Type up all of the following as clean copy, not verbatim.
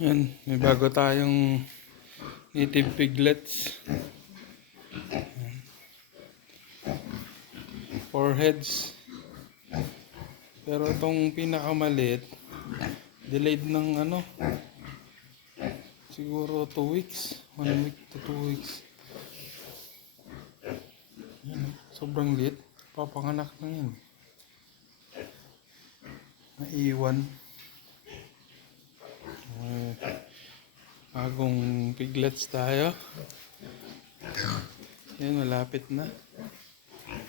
Yan, may bago tayong native piglets. Four heads. Pero itong pinakamaliit, delayed ng siguro 2 weeks. 1 week to 2 weeks. Yan, sobrang liit. Papanganak na yan. Naiwan. Bagong piglets tayo. Yan, malapit na.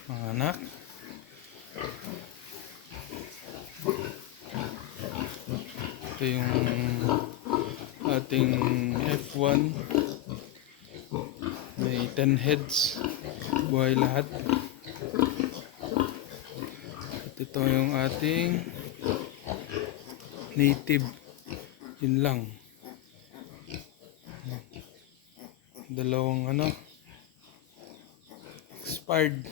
Mga anak. Ito yung ating F1. May 10 heads. Buhay lahat. At ito yung ating native. Yun lang. Dalawang expired.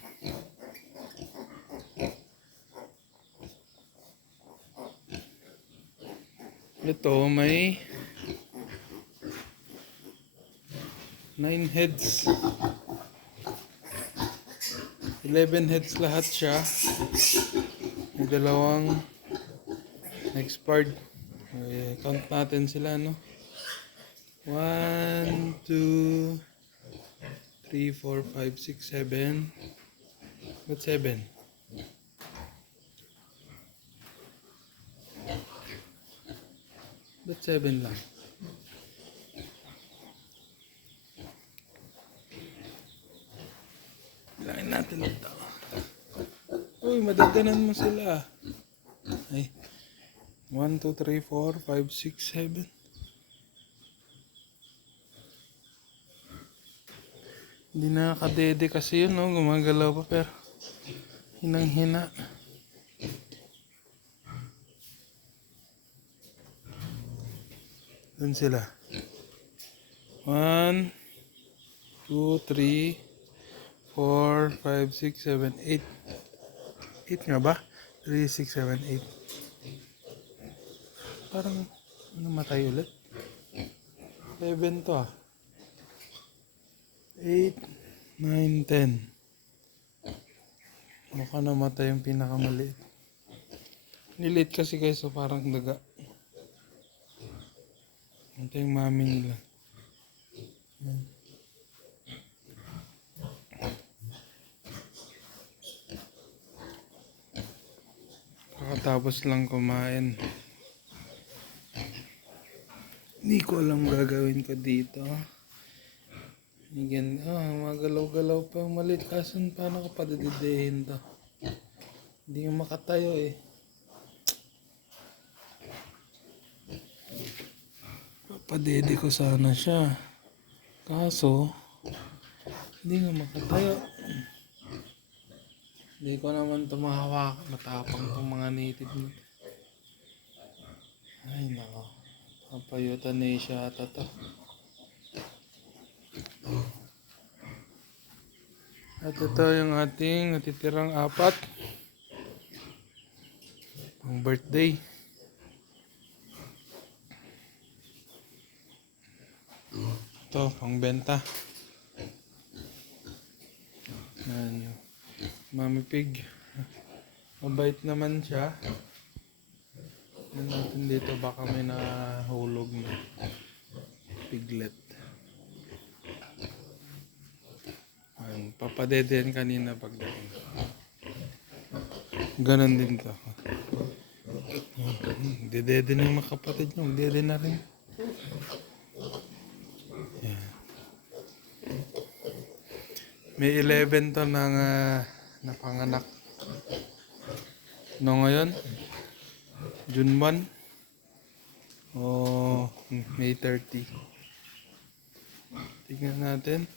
Ito may 9 heads. 11 heads lahat siya. May dalawang expired. Count natin sila, 1, 2, 3, 4, 5, 6, 7. Ba't 7? Ba't 7 lang? Bilangin natin ito. Uy, madaganan mo sila. Ay. 1, 2, 3, 4, 5, 6, 7. Hindi nakakadede kasi yun, gumagalaw pa pero hinang-hina. Doon sila. 1, 2, 3, 4, 5, 6, 7, 8. 8 nga ba? 3, 6, 7, 8. Parang namatay ulit. 7 to 8, 9, 10. Mukha namatay yung pinakamaliit. Niliit kasi guys, so parang daga. Ito yung mami nila. Yan. Kakatapos lang kumain. Hindi ko alam gagawin ko dito. Again, magalaw-galaw pa yung maliit. Kaso paano ko padididehin to? Hindi nga makatayo eh. Papadede ko sana siya. Kaso, hindi nga makatayo. Hindi ko naman ito mahawak. Matapang itong mga native nito. Ay nako. Papayutan na siya ata to. At ito yung ating natitirang 4. Pang birthday. Ito, pang benta. Yan. Mami pig. Mabait naman siya. Yan natin dito, baka may nahulog na piglet. Papadeden kanina pagdating. Ganon din to. Dedede na yung mga kapatid nyo. Dede na rin. Yan. May 11 to ng napanganak. No ngayon? June 1 o May 30. Tingnan natin.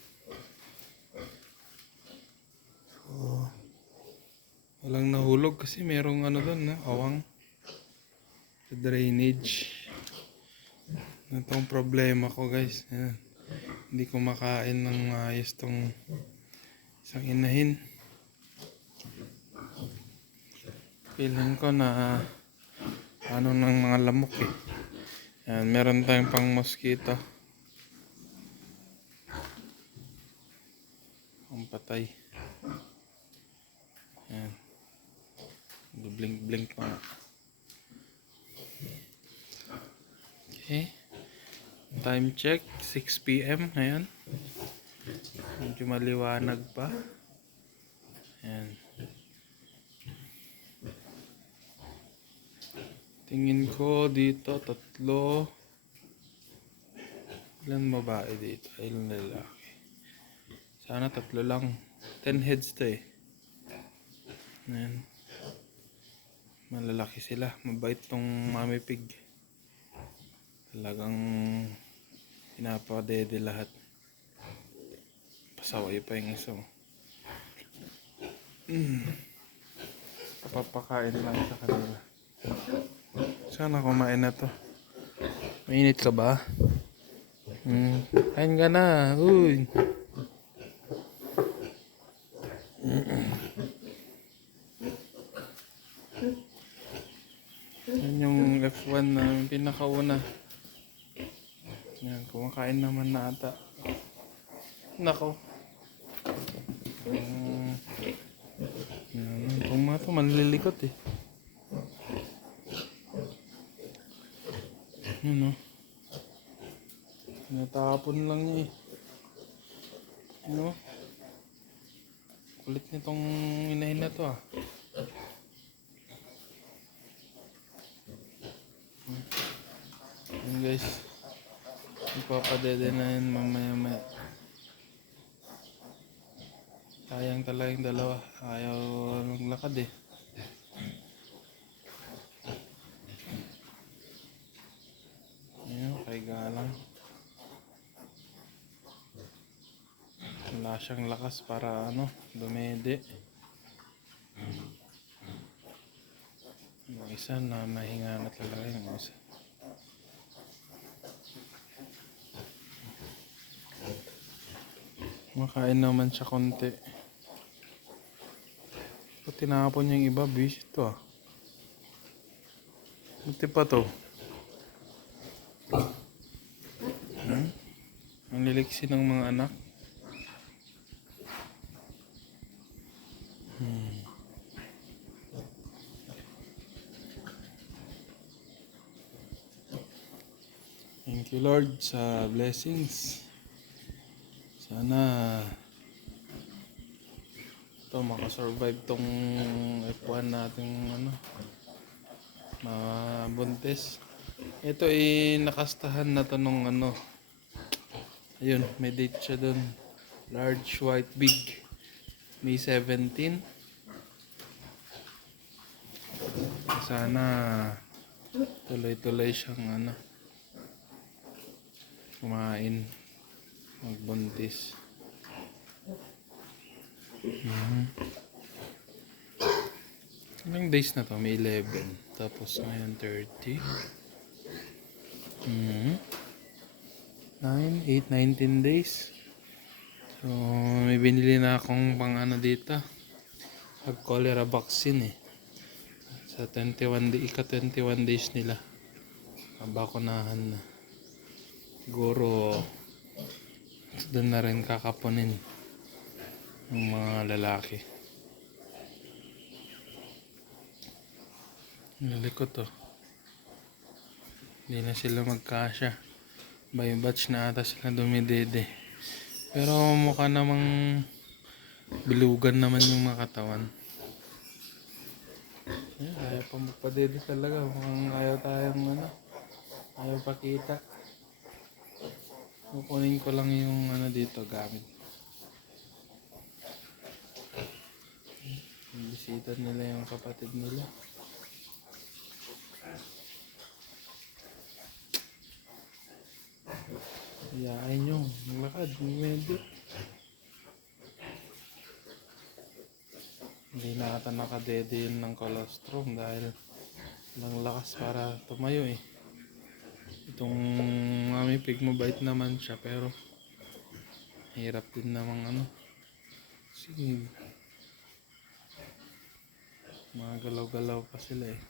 So, walang nahulog kasi merong doon, awang sa drainage. Itong problema ko guys. Yan. Hindi ko makain ng maayos tong isang inahin. Feeling ko na ng mga lamok eh. Yan, meron tayong pang mosquito. Ang patay. Yan. Blink-blink pa nga. Okay. Time check, 6 PM. Ayan. Medyo maliwanag pa. Ayan. Tingin ko dito, 3. Ilan babae dito? Ilan lalaki? Sana 3 lang. 10 heads to eh. Ayan. Malalaki sila. Mabait tong mami pig. Talagang pinapadede lahat. Pasaway pa yung isa. Papapakain lang sa kanila. Sana kumain na to. Mainit ka ba? Kain ka na. Uy. Yan yung F1 na pinakauna. Yan, kumakain naman na ata. Nako. Kung mga to, manlilikot eh. Yun o. Natapon lang niya eh. Ano? Kulit nitong inahin na to ah. Yun guys. Ipapadede na yun mamaya-maya. Sayang talaga yung dalawa. Ayaw maglakad eh. Ayan, kaiga lang. Wala siyang lakas para dumede. Yung isa na nahinga na talaga yung isa. Makain naman siya konti. Pag tinapon yung iba, bisit to ah. Buti pa to. Ang liliksi ng mga anak. Thank you Lord sa blessings. Sana makasurvive tong F1 nating mabuntis. Ito ay nakastahan na to nung ayun, may date siya dun. Large white big May 17. Sana tuloy-tuloy siyang kumain, magbuntis. Ilang days na to? May 11. Tapos ngayon 30. 9, 8, 19 days. So may binili na akong pang dito. Pag-cholera vaccine eh. Sa 21 days nila. Bakunahan na. Siguro doon na rin kakapunin ng mga lalaki. Nalikot to. Hindi na sila magkasya. By batch na ata sila dumidede. Pero mukha namang bilugan naman yung mga katawan. Ayaw pa magpadede talaga. Mukhang ayaw tayong ayaw pakita. Kukunin ko lang yung dito gamit. Bisita nila yung kapatid nila. Iyain nyo, maglakad, medyo. Hindi na ata nakadede yun ng colostrum dahil walang lakas para tumayo eh. Itong mami pig mabait naman siya pero hirap din namang sige, mga galaw-galaw pa sila eh.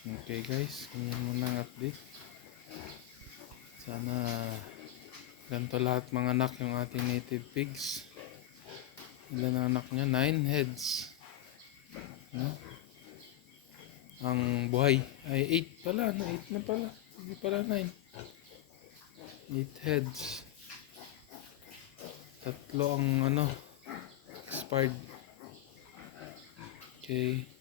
Okay guys, ganyan muna ang update. Sana ganito lahat mga anak yung ating native pigs. Ilan ang anak niya? 9 heads. No? Ang buhay ay 8 pala. No? 8 na pala. Hindi pala 9. 8 heads. Tatlo ang expired. Okay.